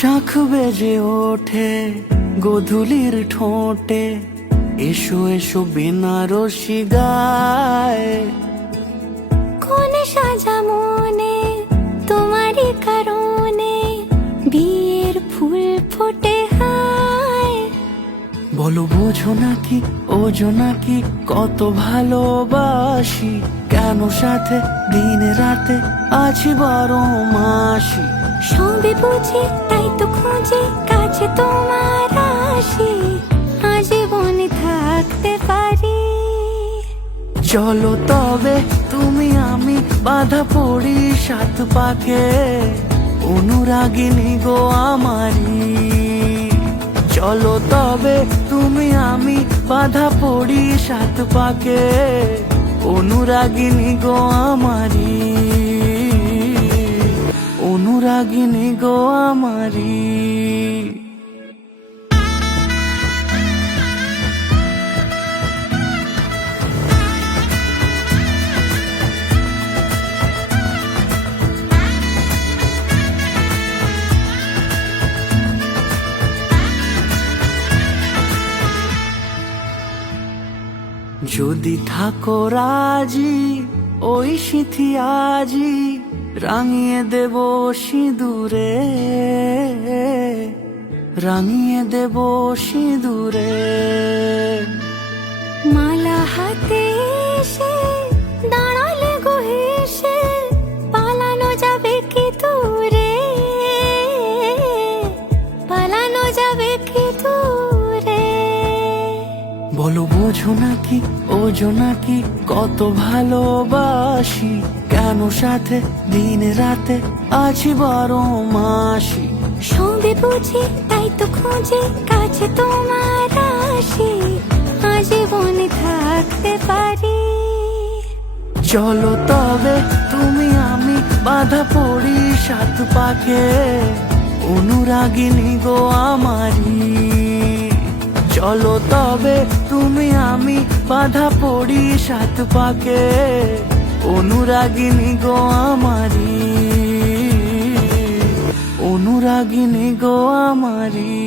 শাখ বেজে ওঠে গোধূলির ঠোঁটে, এসো এসো বেনারসি গায়। কোন সাজা মনে তোমারই কারণে, বিয়ের ফুল ফোটে হায়। বলো বোঝো নাকি ওজো নাকি কত ভালোবাসি, কেন সাথে দিন রাতে আছি 12 মাসি। সবে বুঝি তাই তো খুঁজে কাছে তোমার আসি, আজীবনে থাকতে পারি। চলো তবে তুমি আমি বাধা পড়ি 7 পাকে, অনুরাগিনী গো আমারি। চলো তবে তুমি আমি বাধা পড়ি 7 পাকে, অনুরাগিনী গো আমারি, অনুরাগিনী গো আমারি। যদি থাকো রাজি ওই সিঁথি আজি, রাঙিয়ে দেব সিঁদুরে, রাঙিয়ে দেব সিঁদুরে। মালা হাতে এসে দাঁড়ালে গো হেসে, পালানো যাবে কি দূরে, পালানো যাবে কি দূরে। বলো বোঝো নাকি ওজো নাকি কত ভালোবাসি, কেন সাথে দিন রাতে আছি 12 মাসি। সবে বুঝি তাই তো খুঁজে কাছে তোমার আসি, আজীবনে থাকতে পারি। চলো তবে তুমি আমি বাধা পড়ি 7 পাকে, অনুরাগিনী গো আমারি। চলো তবে তুমি আমি বাধা পড়ি 7 পাকে, অনুরাগিনী গো আমারি, অনুরাগিনী গো আমারি।